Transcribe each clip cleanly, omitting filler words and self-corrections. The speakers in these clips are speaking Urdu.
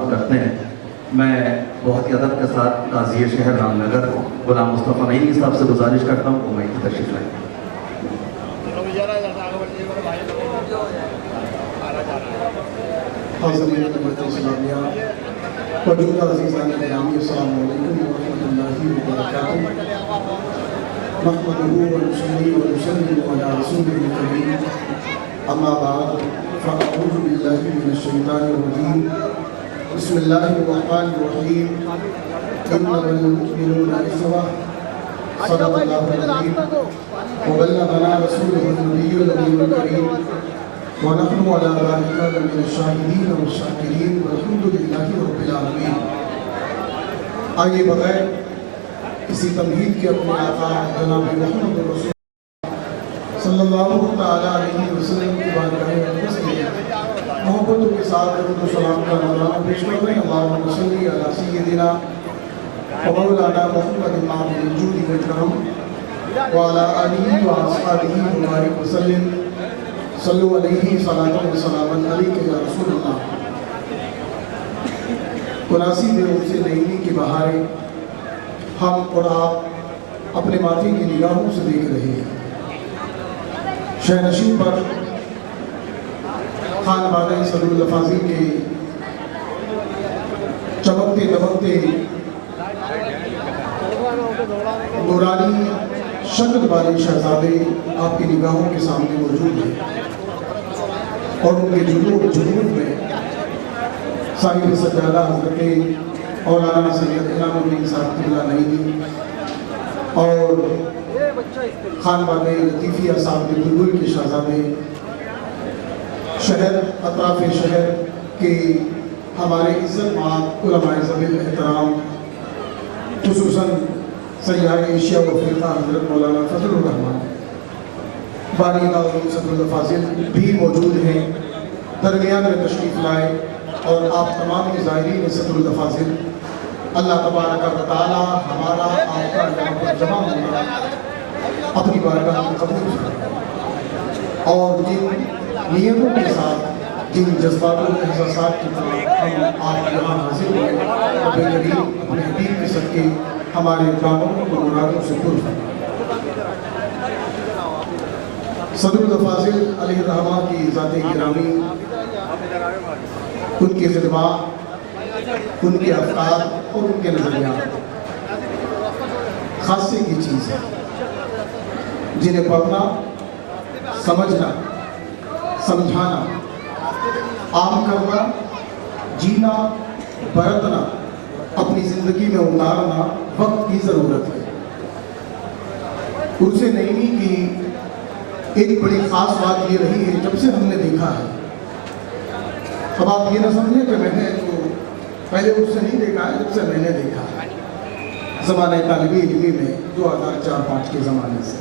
خدمت کرتے ہیں. میں بہت ہی ادب کے ساتھ قاضی شہر رام نگر غلام مصطفیٰ نعیمی صاحب سے گزارش کرتا ہوں کہ میں تشریف لائیں. حاضرین اسلامیہ موجودہ عزیزان گرامی، السلام علیکم ورحمۃ اللہ وبرکاتہ. نحمدہ ونصلی ونسلم علی رسولہ الکریم، اما بعد فاعوذ باللہ من الشیطان الرجیم. بسم اللہ الرحمن الرحیم. انما المؤمنون اخوہ. صدق اللہ العظیم وبلغنا رسولہ النبی الامین الکریم ونحن على ذلك من الشاهدين والشاکرین والحمد للہ رب العالمین. آئیے بغیر کسی تمہید کے اپنے آقا جناب محمد رسول صلی اللہ تعالیٰ علیہ وسلم کی بارگاہ اقدس میں محبتوں کے ساتھ درود و سلام کا نذرانہ پیش کر رہے ہیں. اللہم صلی علی سیدنا و مولانا محمد مامن الجود والکرم وعلی آلہ واصحابہ وبارک وسلم. صلو علیہ صلاۃ و سلام علیک یا رسول اللہ. مناسب عرص نعیمی کی بہاریں ہم اور آپ اپنے ماتھے کی نگاہوں سے دیکھ رہے ہیں. شہ نشین پر خانوادہ صدرالفاضل کے چمکتے دمکتے نورانی شکل والے شہزادے آپ کی نگاہوں کے سامنے موجود ہیں، اور ان کے جنوب میں صاحب سجادہ حضرت مولانا سید انعام الدین صاحب قبلہ نعیمی اور خانوادہ لطیفیہ صاحب بلبل کے شہزادے، شہر اطراف شہر کے ہمارے عزت مآب علماء ذوی احترام، خصوصاً سیاح ایشیا و افریقہ حضرت مولانا فضل الرحمان بانی ناظرین صدرالفاضل بھی موجود ہیں، درمیان میں تشریف لائے، اور آپ تمام کے زائرین صدرالفاضل، اللہ تبارک و تعالی ہمارا آپ کا یہاں پر جمع ہونا اپنی بارگاہ میں قبول کرے، اور جن نیتوں کے ساتھ، جن جذبات و احساسات کی طرح ہم آپ یہاں حاضر ہوئے، رب کریم اپنے حبیب کے صدقے ہمارے کاموں اور مرادوں سے پر فرمائے. صدرالفاضل علیہ الرحمہ کی ذات گرامی، ان کے خدمات، ان کے افکار اور ان کے نظریات خاصے کی چیز ہے، جنہیں پڑھنا، سمجھنا، سمجھانا، عام کرنا، جینا، برتنا، اپنی زندگی میں اتارنا وقت کی ضرورت ہے. عرص نعیمی کی ایک بڑی خاص بات یہ رہی ہے، جب سے ہم نے دیکھا ہے، اب آپ یہ نہ سمجھیں کہ میں نے تو پہلے اس سے نہیں دیکھا ہے، جب سے میں نے دیکھا ہے زمانہ طالب علمی میں 2004-05 کے زمانے سے،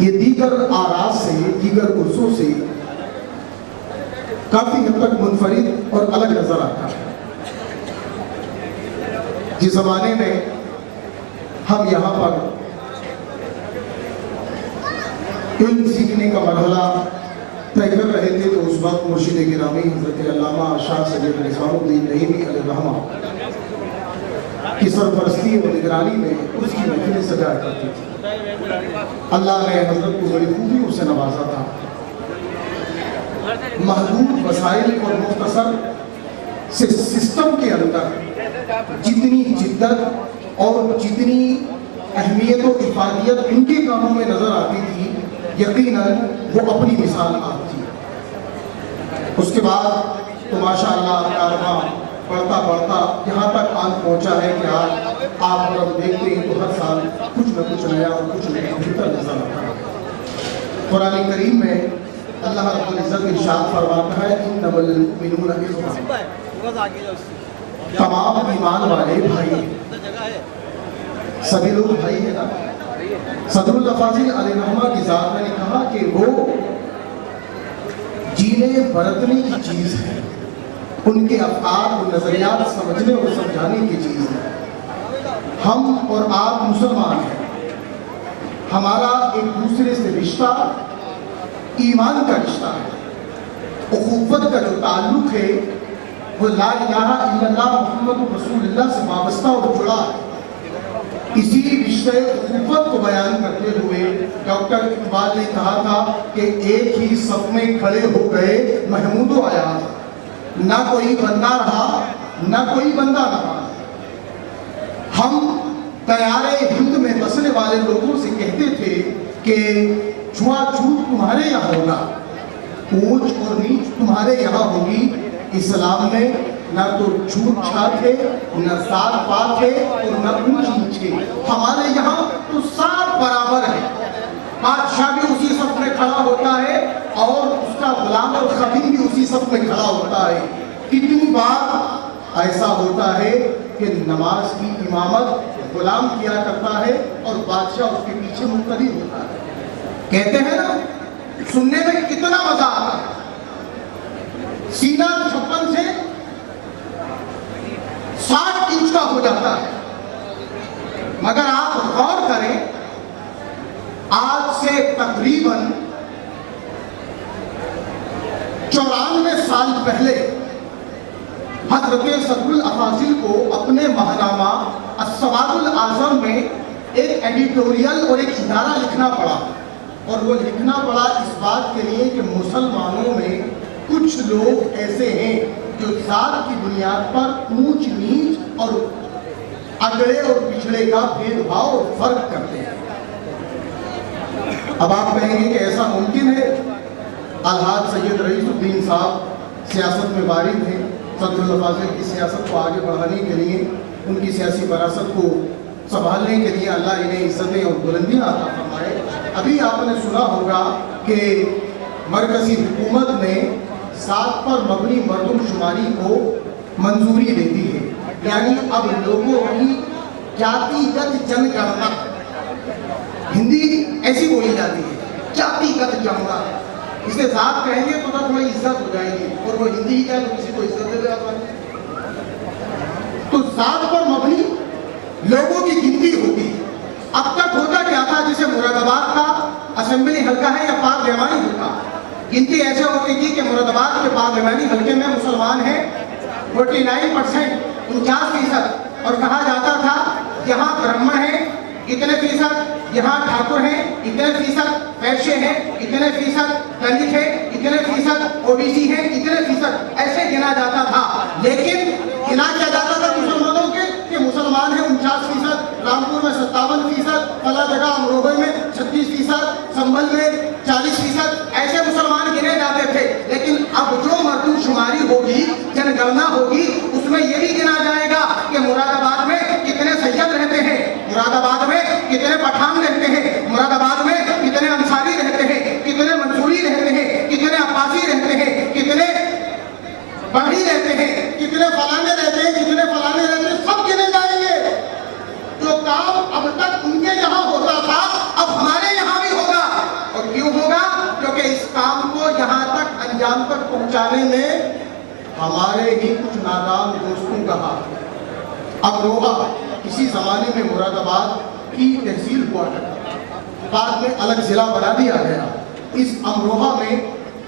یہ دیگر آراز سے، دیگر عرصوں سے کافی حد تک منفرد اور الگ نظر آتا ہے. جس زمانے میں ہم یہاں پر علم سیکھنے کا مرحلہ طے کر رہے تھے، تو اس وقت مرشد گرامی حضرت علامہ شاہ سید نظام الدین نعیمی علیہ الرحمہ کی سرپرستی اور نگرانی میں اس کی محفلیں سجایا کرتی تھی. اللہ نے حضرت کو بڑی خوبیوں سے نوازا تھا. محدود وسائل اور مختصر سسٹم کے اندر جتنی جدت اور جتنی اہمیت و افادیت ان کے کاموں میں نظر آتی تھی، یقیناً وہ اپنی مثال آپ تھی. اس کے بعد تو ماشاءاللہ کارواں بڑھتا بڑھتا یہاں تک آن پہنچا ہے کہ آج آپ جب دیکھتے ہیں تو ہر سال کچھ نہ کچھ نیا اور کچھ نیا بہتر نظر آتا ہے. قرآن کریم میں اللہ رب العزت ارشاد فرماتا ہے انما المؤمنون اخوہ، تمام ایمان والے بھائی ہیں، سبھی لوگ بھائی ہیں نا. صدرالفاضل علیہ الرحمہ کی ذات میں نے کہا کہ وہ جینے برتنے کی چیز ہے، ان کے افکار اور نظریات سمجھنے اور سمجھانے کی چیز ہے. ہم اور آپ مسلمان ہیں، ہمارا ایک دوسرے سے رشتہ ایمان کا رشتہ ہے. اخوت کا جو تعلق ہے وہ لا الہ الا اللہ محمد رسول اللہ سے وابستہ اور جڑا ہے۔ اسی رشتہ اخوت کو بیان کرتے ہوئے ڈاکٹر اقبال نے کہا تھا کہ ایک ہی صف میں کھڑے ہو گئے محمود و ایاز، نہ کوئی بندہ رہا نہ کوئی بندہ رہا۔ ہم دیارِ ہند میں بسنے والے لوگوں سے کہتے تھے کہ چھوا چھوت تمہارے یہاں ہوگا، اونچ اور نیچ تمہارے یہاں ہوگی۔ اسلام میں نہ تو چھوٹ چھات ہے، نہ ذات پات ہے اور نہ اونچ نیچ ہے۔ ہمارے یہاں تو سب برابر ہے۔ بادشاہ بھی اسی صف میں کھڑا ہوتا ہے اور اس کا غلام اور خادم بھی اسی صف میں کھڑا ہوتا ہے۔ کتنی بار ایسا ہوتا ہے کہ نماز کی امامت غلام کیا کرتا ہے اور بادشاہ اس کے پیچھے مقتدی ہوتا ہے۔ کہتے ہیں نا، سننے میں کتنا مزہ آتا ہے، سینہ 56 سے 60 انچ کا ہو جاتا ہے۔ مگر آپ غور کریں، آج سے تقریباً 94 سال پہلے حضرت صدر الافاضل کو اپنے ماہنامہ السواد الاعظم میں ایک ایڈیٹوریل اور ایک ادارہ لکھنا پڑا، اور وہ لکھنا پڑا اس بات کے لیے کہ مسلمانوں میں کچھ لوگ ایسے ہیں جو ذات کی بنیاد پر اونچ نیچ اور اگڑے اور پچھڑے کا بھید بھاؤ اور فرق کرتے ہیں۔ اب آپ کہیں گے کہ ایسا ممکن ہے؟ الحاج سید رئیس الدین صاحب سیاست میں وارد ہیں۔ صدر الافاضل کی سیاست کو آگے بڑھانے کے لیے، ان کی سیاسی وراثت کو سنبھالنے کے لیے اللہ انہیں عزتیں اور بلندیاں عطا فرمائے۔ ابھی آپ نے سنا ہوگا کہ مرکزی حکومت نے ذات پر مبنی مردم شماری کو منظوری دے دی ہے، یعنی اب لوگوں کی جاتی گت جن گننا، ہندی ایسی بولی جاتی ہے، جاتی گت جن گننا، اسے ذات کہیں گے تو تھوڑی عزت ہو جائے گی، اور وہ ہندی ہی کیا تو کسی کو عزت دے دے آتا ہے۔ تو ذات پر مبنی لوگوں کی گنتی ہوگی۔ اب تک ہوتا کیا تھا، جسے مراد آباد کا اسمبلی حلقہ ہے یا پارلیمانی حلقہ، گنتی ایسے ہوتی تھی کہ مراد آباد کے پارلیمانی حلقے میں مسلمان ہیں 49%، 49%، اور کہا جاتا تھا یہاں برہمن ہیں اتنے فیصد، یہاں ٹھاکر ہیں اتنے فیصد، ویشے ہیں اتنے فیصد، دلت ہیں اتنے فیصد، او بی سی ہیں اتنے فیصد، ایسے گنا جاتا تھا۔ لیکن گنا کیا جاتا تھا مسلمانوں کے کہ مسلمان ہیں 49%، رامپور میں 57%، فلاں جگہ امروہے میں 36%، سنبھل میں 40%، ایسے مسلمان گنے جاتے تھے۔ لیکن اب جو مردم شماری ہوگی، جن گننا ہوگی، اس میں یہ بھی گنا جائے گا کہ مراد آباد میں کتنے سید رہتے ہیں، مراد آباد میں کتنے پٹھان رہتے ہیں، مراد آباد میں کتنے انصاری رہتے ہیں، کتنے منصوری رہتے ہیں، کتنے عباسی رہتے ہیں، کتنے بڑھی رہتے ہیں، کتنے فلانے رہتے ہیں، کتنے فلانے رہتے ہیں، سب گنے جائیں گے۔ جو کام اب تک ان کے یہاں ہوتا تھا اب ہمارے یہاں بھی ہوگا۔ اور کیوں ہوگا؟ کیونکہ اس کام کو یہاں تک انجام تک پہنچانے میں ہمارے ہی کچھ نادان دوستوں کا ہاتھ ہے۔ امروہہ کسی زمانے میں مراد آباد کی تحصیل ہوا کرتا، بعد میں الگ ضلع بنا دیا گیا۔ اس امروہہ میں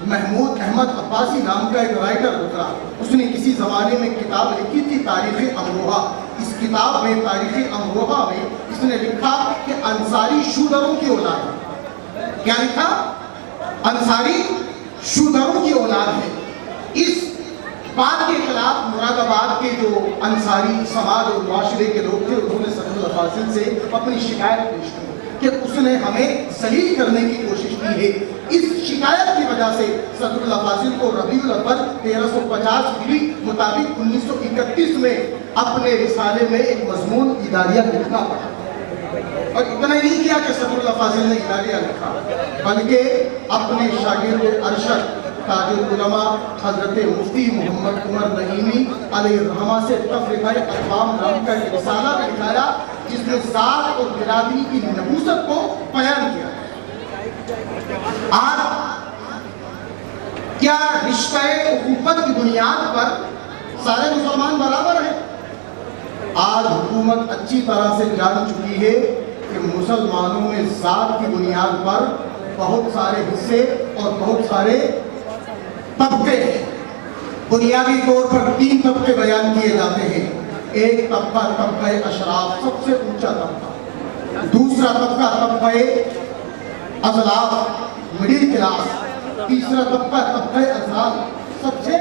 محمود احمد عباسی نام کا ایک رائٹر گزرا، اس نے کسی زمانے میں کتاب لکھی تھی تاریخ امروہہ۔ اس کتاب میں تاریخ امروہہ میں اس نے لکھا کہ انصاری شودروں کی اولاد ہے۔ کیا لکھا؟ انصاری شودروں کی اولاد ہے۔ اس بات کے خلاف مراد آباد کے جو انصاری سماج اور معاشرے کے لوگ تھے، انہوں نے صدر الافاضل سے اپنی شکایت پیش کی کہ اس نے ہمیں ذلیل کرنے کی کوشش کی ہے۔ اس شکایت کی وجہ سے صدر الافاضل کو ربیع الاول 1350 ہجری مطابق 1931 میں اپنے رسالے میں ایک مضمون اداریہ لکھنا پڑا۔ اور اتنا ہی نہیں کیا کہ صدر الافاضل نے اداریہ لکھا، بلکہ اپنے شاگرد ارشد تاج العلماء حضرت مفتی محمد عمر نعیمی علیہ الرحمہ سے تفریقۂ اقوام نام کا ایک رسالہ لکھایا، جس نے ذات اور برادری کی نحوست کو بیان کیا۔ آج کیا رشتہ اخوت کی بنیاد پر سارے مسلمان برابر ہیں؟ آج حکومت اچھی طرح سے جان چکی ہے کہ مسلمانوں میں ذات کی بنیاد پر بہت سارے حصے اور بہت سارے طبقے بنیادی طور پر 3 طبقے بیان کیے جاتے ہیں. ایک طبقہ طبقہ اشراف، سب سے اونچا طبقہ. دوسرا طبقہ طبقہ اضلاف، مڈل کلاس. تیسرا طبقہ طبقہ ازال، سب سے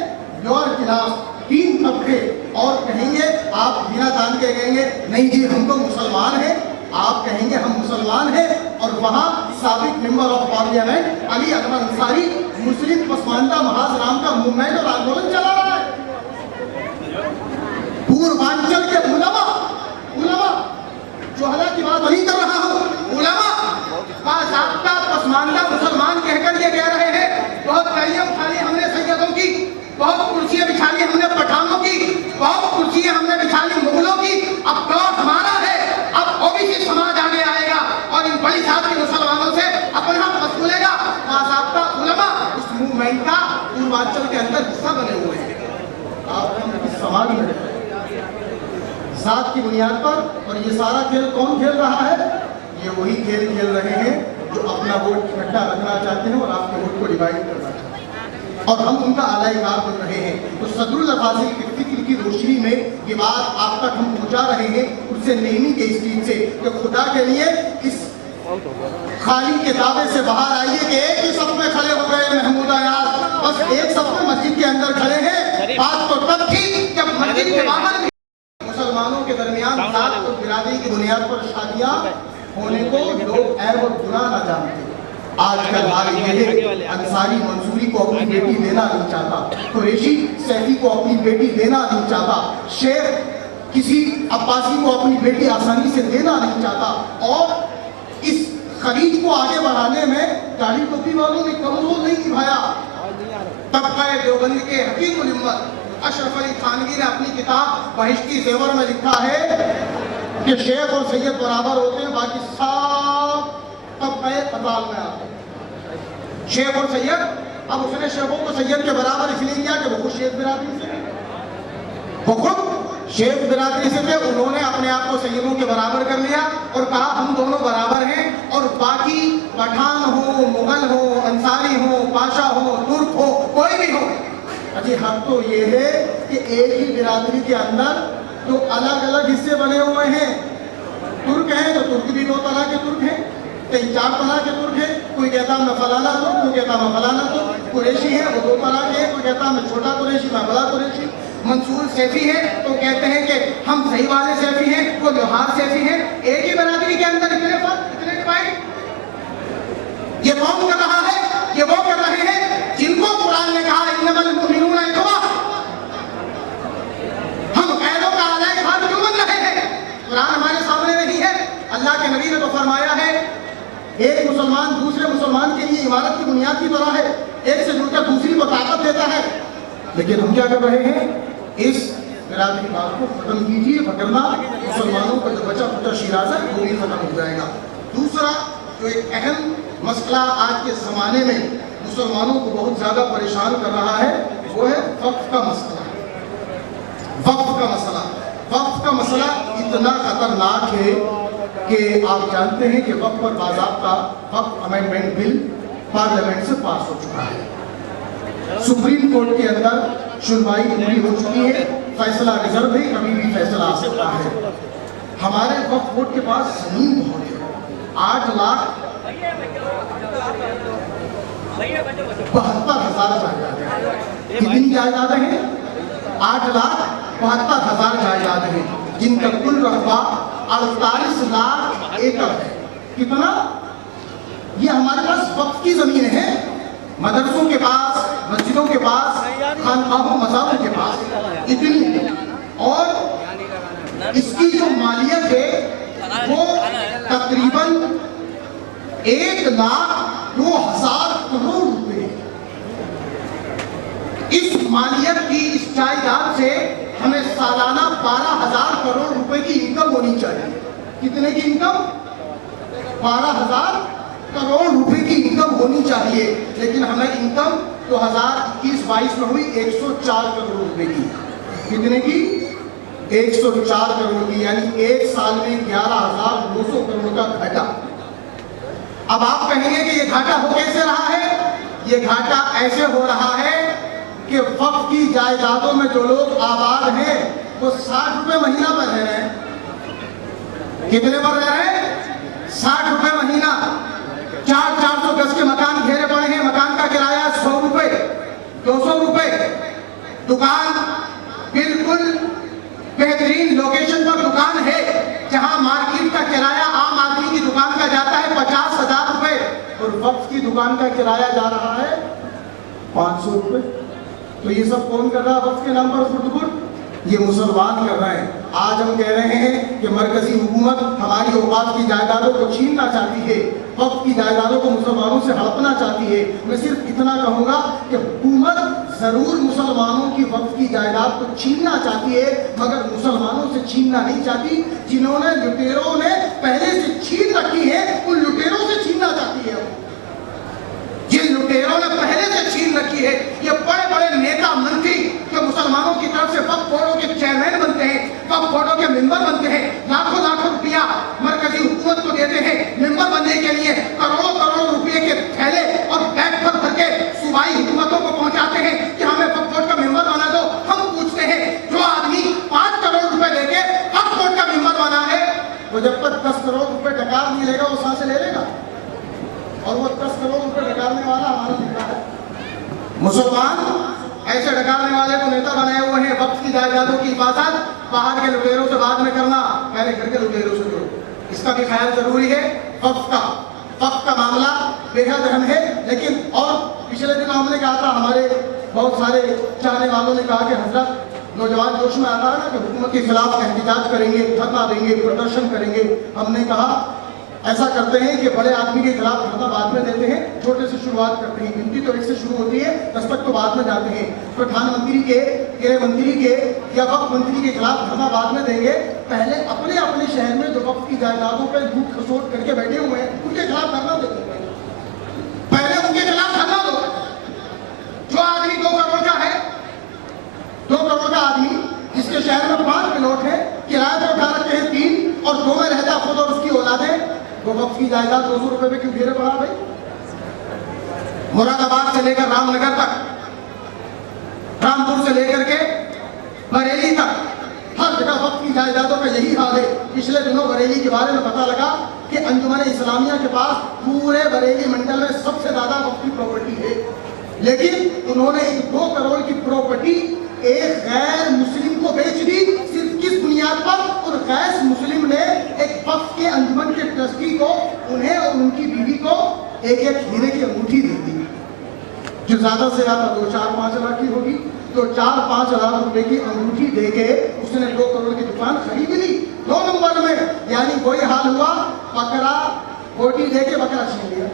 لوور کلاس. 3 طبقے. اور کہیں گے آپ بنا جان کے کہیں گے نہیں جی ہم تو مسلمان ہیں، آپ کہیں گے ہم مسلمان ہیں، اور وہاں سابق ممبر آف پارلیمنٹ علی اکبر انصاری مسلم پسماندہ محاذ نام کا موومنٹ اور آندولن چلا رہا ہے. پوربانچل کے علماء جو حالانکہ کی بات نہیں کر رہا ہوں، علماء باضابطہ پسماندہ مسلمان کہہ کر یہ کہہ رہے ہیں بہت گاڑیاں اٹھالی ہم نے سیدوں کی، بہت کرسیاں بچھالی ہم نے پٹھانوں کی، بہت کرسیاں ہم نے بچھالی مغلوں کی، اب دور ہمارا ہے، اب اوبیسی سماج آگے آئے گا اور ان بڑی ذات کے مسلمانوں سے اپنا مسئولے گا. باضابطہ علماء اس موومنٹ کا پوربانچل کے اندر حصہ بنے ہوئے ہیں. آپ ہم اس سماج میں رہتے ہیں ذات کی بنیاد پر. اور یہ سارا کھیل کون کھیل رہا ہے؟ یہ وہی کھیل کھیل رہے ہیں جو اپنا ووٹ اکٹھا رکھنا چاہتے ہیں اور آپ کے ووٹ کو ڈیوائڈ کرنا چاہتے ہیں، اور ہم ان کا اعلی کار بن رہے ہیں. تو صدر الافاضل کی فکر کی روشنی میں یہ بات آپ تک ہم پہنچا رہے ہیں اس سے نیمی کے اسٹریٹ سے کہ خدا کے لیے اس خالی کتابے سے باہر آئیے کہ ایک ہی صف میں کھڑے ہو گئے محمود ایاز، بس ایک صف میں مسجد کے اندر کھڑے ہیں. بات تو تب تھی جب مسجد کے باہر مسلمانوں کے درمیان ذات اور برادری کی بنیاد پر شادیاں ہونے کو لوگ عیب اور گناہ نہ جانتے. آج کل حال یہ ہے انصاری منصوری کو اپنی بیٹی دینا نہیں چاہتا، قریشی سیفی کو اپنی بیٹی دینا نہیں چاہتا، شیخ کسی عباسی کو اپنی بیٹی آسانی سے دینا نہیں چاہتا. اور اس خلیج کو آگے بڑھانے میں داڑھی ٹوپی والوں نے کم رول نہیں نبھایا. طبقہ دیوبند کے حکیم الامت اشرف علی تھانوی نے اپنی کتاب بہشتی زیور میں لکھا ہے کہ شیخ اور سید برابر ہوتے ہیں، باقی سب طبقہ اضال میں آتے ہیں. شیخ اور سید، اب اس نے شیخوں کو سید کے برابر اس لیے کیا کہ وہ خود شیخ برادری سے تھے، وہ خود شیخ برادری سے تھے. انہوں نے اپنے آپ کو سیدوں کے برابر کر لیا اور کہا ہم دونوں برابر ہیں، اور باقی پٹھان ہو، مغل ہو، انصاری ہو، پاشا ہو، ترک ہو، کوئی بھی ہو. اجی حق تو یہ ہے کہ ایک ہی برادری کے اندر جو الگ الگ حصے بنے ہوئے ہیں. ترک ہیں تو ترک بھی 2 طرح کے ترک ہیں، 4 طرح کے ترک ہیں. کوئی کہتا میں فلانا ترک، کوئی کہتا میں فلانا ترک. قریشی ہے وہ 2 طرح کے ہیں، کوئی کہتا میں چھوٹا قریشی، میں بڑا قریشی. منصور سیفی ہے تو کہتے ہیں کہ ہم صحیح والے سیفی ہیں، وہ لوہار سیفی ہیں. ایک ہی برادری کے اندر اتنے فرق، اتنے ڈیوائڈ. یہ کون کر رہا ہے؟ یہ وہ کر رہے ہیں جن کو قرآن نے کہا انما المؤمنون اخوہ. ہم غیروں کا اعلی کار کیوں بن رہے ہیں؟ قرآن ہمارے سامنے نہیں ہے. اللہ کے نبی نے تو فرمایا ہے ایک مسلمان دوسرے مسلمان کے لیے عمارت کی بنیاد کی طرح ہے، ایک سے جڑ کر دوسری کو طاقت دیتا ہے. لیکن ہم کیا کر رہے ہیں؟ اس برادری بات کو ختم کیجیے، وگرنہ مسلمانوں کا جو بچا کچا شیراز ہے وہ بھی ختم ہو جائے گا. دوسرا جو ایک اہم مسئلہ آج کے زمانے میں مسلمانوں کو بہت زیادہ پریشان کر رہا ہے وہ ہے وقف کا مسئلہ. وقف کا مسئلہ، وقف کا مسئلہ اتنا خطرناک ہے کہ آپ جانتے ہیں کہ وقف پر باضابطہ وقف امینڈمنٹ بل پارلیمنٹ سے پاس ہو چکا ہے. سپریم کورٹ کے اندر سنوائی پوری ہو چکی ہے، فیصلہ ریزرو ہے، کبھی بھی فیصلہ آ سکتا ہے. ہمارے وقف بورڈ کے پاس زمین بہت ہے، 8,72,000 جائیدادیں ہیں. کتنی جائیدادیں ہیں؟ 8,72,000 جائیدادیں ہیں جن کا کل رقبہ 48 لاکھ ایکڑ ہے. کتنا؟ یہ ہمارے پاس وقف کی زمین ہے، مدرسوں کے پاس، مسجدوں کے پاس، خانقاہوں مزاروں کے پاس اتنی. اور اس کی جو مالیت ہے وہ تقریباً 1,02,000 کروڑ روپے. اس مالیت کی اس جائیداد سے ہمیں سالانہ 12,000 کروڑ روپے کی انکم ہونی چاہیے. کتنے کی انکم؟ 12,000 کروڑ روپے کی انکم ہونی چاہیے. لیکن ہمیں انکم 2021-22 میں ہوئی 104 کروڑ روپے کی. کتنے کی؟ 104 کروڑ کی، یعنی ایک سال میں 11,900 کروڑ کا گھاٹا. اب آپ کہیں گے کہ یہ گھاٹا ہو کیسے رہا ہے؟ یہ گھاٹا ایسے ہو رہا ہے کہ وقف کی جائیدادوں میں جو لوگ آباد ہیں وہ 60 روپے مہینہ پر رہ رہے ہیں. کتنے پر رہ رہے ہیں؟ 60 روپے مہینہ. 400 گز کے مکان گھیرے پڑے ہیں, مکان کا کرایہ 100 روپے 200 روپے. دکان بالکل بہترین لوکیشن پر دکان ہے, جہاں مارکیٹ کا کرایہ عام آدمی کی دکان کا جاتا ہے 50,000 روپے, اور وقف کی دکان کا کرایہ جا رہا ہے 500 روپے. تو یہ سب کون کر رہا ہے وقف کے نام پر خردبرد؟ یہ مسلمان کر رہے ہیں. آج ہم کہہ رہے ہیں کہ مرکزی حکومت ہماری اوقاف کی جائیدادوں کو چھیننا چاہتی ہے, وقف کی جائیدادوں کو مسلمانوں سے ہڑپنا چاہتی ہے. میں صرف اتنا کہوں گا کہ حکومت ضرور مسلمانوں کی وقف کی جائیداد کو چھیننا چاہتی ہے, مگر مسلمانوں سے چھیننا نہیں چاہتی. جنہوں نے لٹیروں نے پہلے سے چھین رکھی ہے, ان لٹیروں سے چھیننا چاہتی ہے. جن لٹیروں نے پہلے سے چھین رکھی ہے, یہ بڑے بڑے نیتا منتری جو مسلمانوں کی طرف سے وقف بورڈوں کے چیئرمین بنتے ہیں, وقف بورڈوں کے ممبر بنتے ہیں, لاکھوں لاکھوں روپیہ مرکزی حکومت کو دیتے ہیں ممبر بننے کے لیے, کروڑوں کروڑوں روپے کے تھیلے اور بیگ بھر بھر کے صوبائی حکومتوں کو پہنچاتے ہیں کہ ہمیں وقف بورڈ کا ممبر بنا دو. ہم پوچھتے ہیں جو آدمی 5 کروڑ روپے دے کے وقف بورڈ کا ممبر بنا ہے, وہ جب تک 10 کروڑ روپے ڈکار نہیں لے گا وہ سانسیں لے لے گا, اور وہ 10 کروڑ روپے ڈکارنے والا ہمارا دکھتا ہے. مسلمان ایسے ڈکارنے والے کو نیتا بنائے ہوئے ہیں. وقف کی جائیدادوں کی حفاظت باہر کے لٹیروں سے بعد میں کرنا, پہلے گھر کے لٹیروں سے کرو. اس کا بھی خیال ضروری ہے. وقف کا معاملہ بے حد اہم ہے. لیکن اور پچھلے دنوں ہم نے کہا تھا, ہمارے بہت سارے چاہنے والوں نے کہا کہ حضرت نوجوان جوش میں آتا ہے نا کہ حکومت کے خلاف احتجاج کریں گے, دھرنا دیں گے, پردرشن کریں گے. ہم نے کہا ایسا کرتے ہیں کہ بڑے آدمی کے خلاف دھرنا بعد میں دیتے ہیں, چھوٹے سے شروعات کرتے ہیں. گنتی تو 1 سے شروع ہوتی ہے, دستک تو بعد میں جاتے ہیں. پردھان منتری کے, گرہ منتری کے یا وقف منتری کے خلاف دھرنا بعد میں دیں گے. پہلے اپنے اپنے شہر میں جو وقف کی جائیدادوں پہ لوٹ کھسوٹ کر کے بیٹھے ہوئے ہیں ان کے خلاف دھرنا دو. پہلے ان کے خلاف دھرنا دو. جو آدمی 2 کروڑ کا ہے, 2 کروڑ کا آدمی جس کے شہر میں 5 پلاٹ ہے, کرایہ پہ اٹھا رکھے ہیں 3, اور 2 میں رہتا خود اور اس کی اولادیں, وہ وقف کی جائیداد 200 روپے پہ کیوں گھیرے پڑا بھائی؟ مراد آباد سے لے کر رام نگر تک, رامپور سے لے کر کے بریلی تک ہر جگہ وقف کی جائیدادوں کا یہی حال ہے. پچھلے دنوں بریلی کے بارے میں پتا لگا کہ انجمن اسلامیہ کے پاس پورے بریلی منڈل میں سب سے زیادہ وقف کی پراپرٹی ہے, لیکن انہوں نے 2 کروڑ کی پراپرٹی ایک غیر مسلم کو بیچ دی. صرف کس بنیاد پر؟ اور غیر مسلم نے ایک وقف کے انجمن کے ٹرسٹی کو, انہیں اور ان کی بیوی کو ایک ہیرے کی انگوٹھی دے دی, جو زیادہ سے زیادہ 2-4-5 لاکھ کی ہوگی. تو 4-5 لاکھ روپے کی انگوٹھی دے کے اس نے 2 کروڑ کی دکان خرید لی 2 نمبر میں. یعنی وہی حال ہوا, بکرا بوٹی دے کے بکرا چھین لیا.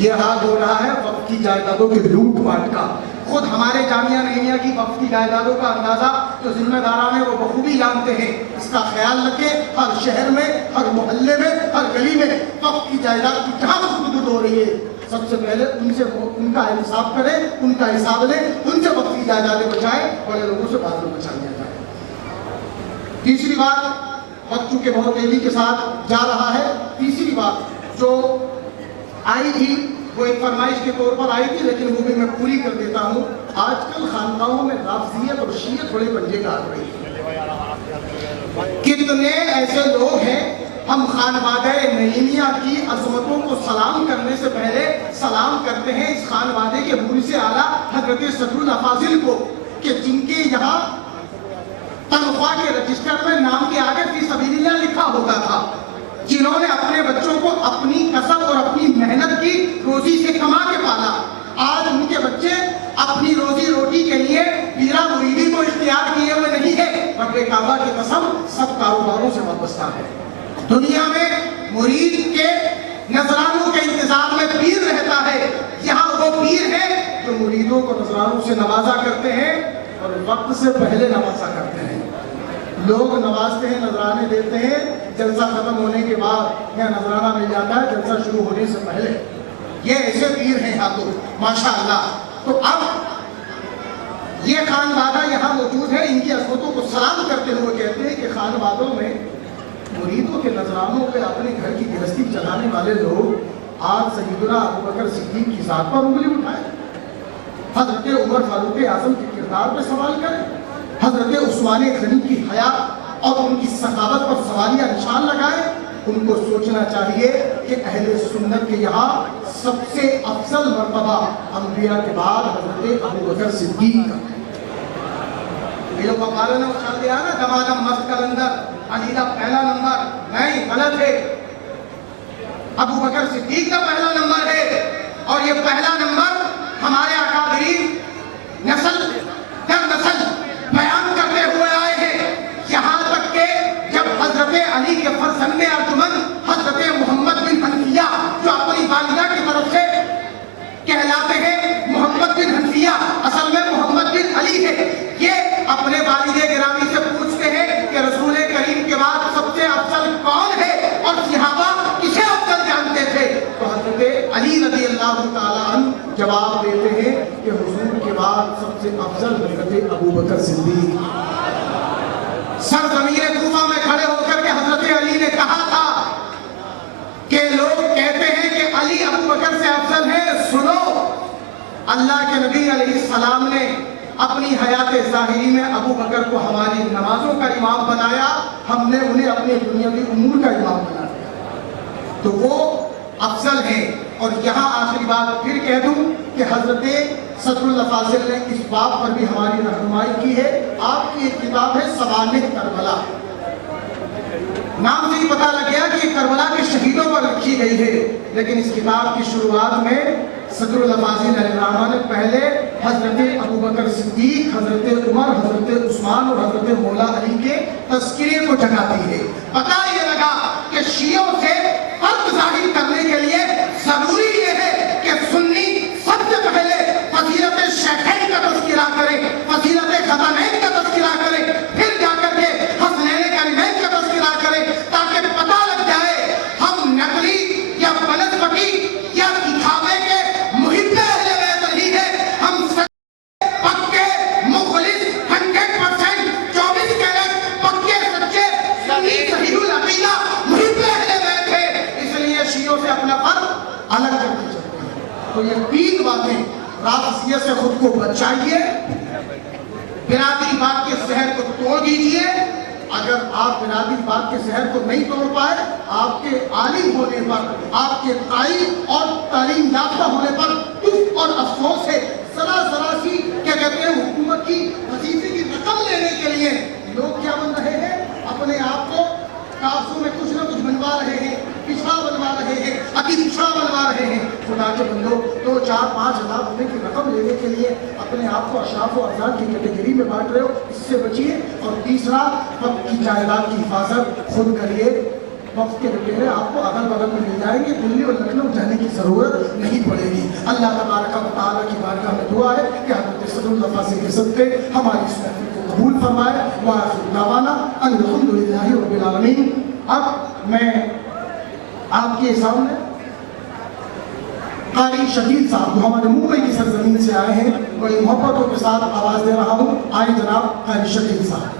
یہ حال ہو رہا ہے وقف کی جائیدادوں کے لوٹ پاٹ کا. خود ہمارے جامعہ نعیمیہ کی وقف کی جائیدادوں کا اندازہ جو ذمہ داران ہیں وہ بخوبی جانتے ہیں. اس کا خیال رکھیں, ہر شہر میں, ہر محلے میں, ہر گلی میں وقف کی جائیداد کی جہاں خود ہو رہی ہے, سب سے پہلے ان کا انصاف کریں, ان کا حساب لیں, ان سے وقف کی جائیدادیں بچائیں, بڑے لوگوں سے بعد میں بچا لیا جائے. تیسری بات, وقت چونکہ بہت تیزی کے ساتھ جا رہا ہے, تیسری بات جو آئی تھی وہ ایک فرمائش کے طور پر آئی تھی, لیکن وہ بھی میں پوری کر دیتا ہوں. آج کل خانقاہوں میں رافضیت اور شیعت بڑے پنجے کاٹ رہی ہے. کتنے ایسے لوگ ہیں, ہم خانوادہ نعیمیہ کی عظمتوں کو سلام کرنے سے پہلے سلام کرتے ہیں اس خانوادے کے مورث اعلیٰ حضرت صدر الافاضل کو, کہ جن کے یہاں تنخواہ کے رجسٹر میں نام کے آگے فی سبیل اللہ لکھا ہوتا تھا, جنہوں نے اپنے بچوں کو اپنی کسب اور اپنی محنت کی روزی سے کما کے پالا. آج ان کے بچے اپنی روزی روٹی کے لیے پیرا مریدی کو اختیار کیے ہوئے نہیں ہے. رب کعبہ کی قسم سب کاروباروں سے وابستہ ہے. دنیا میں مرید کے نذرانوں کے انتظار میں پیر رہتا ہے, یہاں وہ پیر ہے جو مریدوں کو نذرانوں سے نوازا کرتے ہیں اور وقت سے پہلے نوازا کرتے ہیں. لوگ نوازتے ہیں, نذرانے دیتے ہیں, جلسہ ختم ہونے کے بعد یا نذرانہ مل جاتا ہے جلسہ شروع ہونے سے پہلے. یہ ایسے پیر ہیں یہاں تو ماشاءاللہ. تو اب یہ خانوادہ یہاں موجود ہے, ان کی عظمتوں کو سلام کرتے ہوئے کہتے ہیں کہ خانوادوں میں مریدوں کے نذرانوں پہ اپنے گھر کی گرہستی چلانے والے لوگ آج سیدنا ابوبکر صدیق کی ذات پر انگلی اٹھائے. حضرت عمر فاروق اعظم کے کردار پہ سوال کریں، حضرت عثمان غنی کی حیات اور ان کی سخاوت پر سوالیہ نشان لگائیں۔ ان کو سوچنا چاہیے کہ اہل سنت کے یہاں سب سے افضل مرتبہ انبیاء کے بعد حضرت ابوبکر صدیق کا ہے۔ یہ لوگ مقالہ نے اچھال دیا نا دمادم مست کلندر علی کا پہلا نمبر، نہیں، غلط ہے۔ ابوبکر صدیق کا پہلا نمبر ہے، اور یہ پہلا نمبر ہمارے اکابرین نسل در نسل بیان کرتے ہوئے آئے ہیں، یہاں تک کہ جب حضرت علی کے فرزند ارجمند حضرت محمد بن حنفیہ جو اپنی والدہ کی طرف سے کہلاتے ہیں محمد بن حنفیہ، اصل میں محمد بن علی ہے، یہ اپنے والد گرامی سے پوچھتے ہیں کہ رسول کریم کے بعد سب سے افضل کون ہے اور صحابہ کسے افضل جانتے تھے؟ تو حضرت علی رضی اللہ تعالیٰ عنہ جواب دیتے ہیں کہ حضور کے بعد سب سے افضل حضرت ابوبکر صدیق۔ سرزمین کوفہ میں کھڑے ہو کر کے حضرت علی نے کہا تھا کہ لوگ کہتے ہیں کہ علی ابوبکر سے افضل ہے، سنو، اللہ کے نبی علیہ السلام نے اپنی حیات ظاہری میں ابوبکر کو ہماری نمازوں کا امام بنایا، ہم نے انہیں اپنے دنیاوی امور کا امام بنا دیا، تو وہ افضل ہیں۔ اور یہاں آخری بات پھر کہہ دوں کہ حضرت صدر الافاضل نے اس بات پر بھی ہماری رہنمائی کی ہے۔ آپ کی ایک کتاب ہے سوانح کربلا، نام سے ہی پتہ لگ گیا کہ کربلا کے شہیدوں پر لکھی گئی ہے، لیکن اس کتاب کی شروعات میں صدر الافاضل علیہ الرحمہ نے پہلے حضرت ابوبکر صدیق، حضرت عمر، حضرت عثمان اور حضرت مولا علی کے تذکرے کو جگہ دی ہے۔ پتہ یہ لگا کہ شیعوں سے فرق ظاہر کرنے کے لیے ضروری یہ ہے کہ سنی سب سے پہلے فضیلت شیخین کا تذکرہ کرے، فضیلت خزانین کا تذکرہ کرے، پھر جا کر کے حسنین کریمین کا تذکرہ کرے، تاکہ پتہ لگ جائے ہم نقلی یا بنسبتی یا کتابے کے محب اہل بیت نہیں ہیں، ہم پکے مخلص 100% 24 کیرٹ پکے سچے صحیح العقیدہ محب اہل بیت ہیں، اس لیے شیعوں سے اپنا فرق الگ کرنا چاہتے ہیں۔ تو یہ تین باتیں، رافضیت سے خود کو بچائیے، برادری بات کے زہر کو توڑ دیجئے، اگر آپ برادری بات کے زہر کو نہیں توڑ پائے، آپ کے عالم ہونے پر، آپ کے قائم اور تعلیم یافتہ ہونے پر دکھ اور افسوس ہے۔ ذرا سی کیا کہتے ہیں حکومت کی وظیفے کی رقم لینے کے لیے لوگ کیا بن رہے ہیں، اپنے آپ کو کاغذوں میں کچھ نہ کچھ بنوا رہے ہیں، پچھڑا بنوا رہے ہیں، ابھی پچھڑا بنوا رہے ہیں۔ خدا کے بندو، 2-4-5 ہزار روپے کی رقم لینے کے لیے اپنے آپ کو اشراف و افضال کی کیٹیگری میں بانٹ رہے ہو، اس سے بچیے۔ اور تیسرا، وقت کی جائیداد کی حفاظت خود کریے، وقت کے لٹیرے آپ کو اگل بغل میں مل جائیں گے، دلی اور لکھنؤ جانے کی ضرورت نہیں پڑے گی۔ اللہ تبارک و تعالیٰ کی بارگاہ میں دعا ہے کہ حضرت صدر الافاضل کے صدقے ہماری اس محفل کو قبول فرمائے۔ وآخر دعوانا ان الحمدللہ رب العالمین۔ اب میں آپ کے سامنے قاری شکیل صاحب جو ہمارے ممبئی کی سرزمین سے آئے ہیں، بڑی محبتوں کے ساتھ آواز دے رہا ہوں۔ آئے جناب قاری شکیل صاحب۔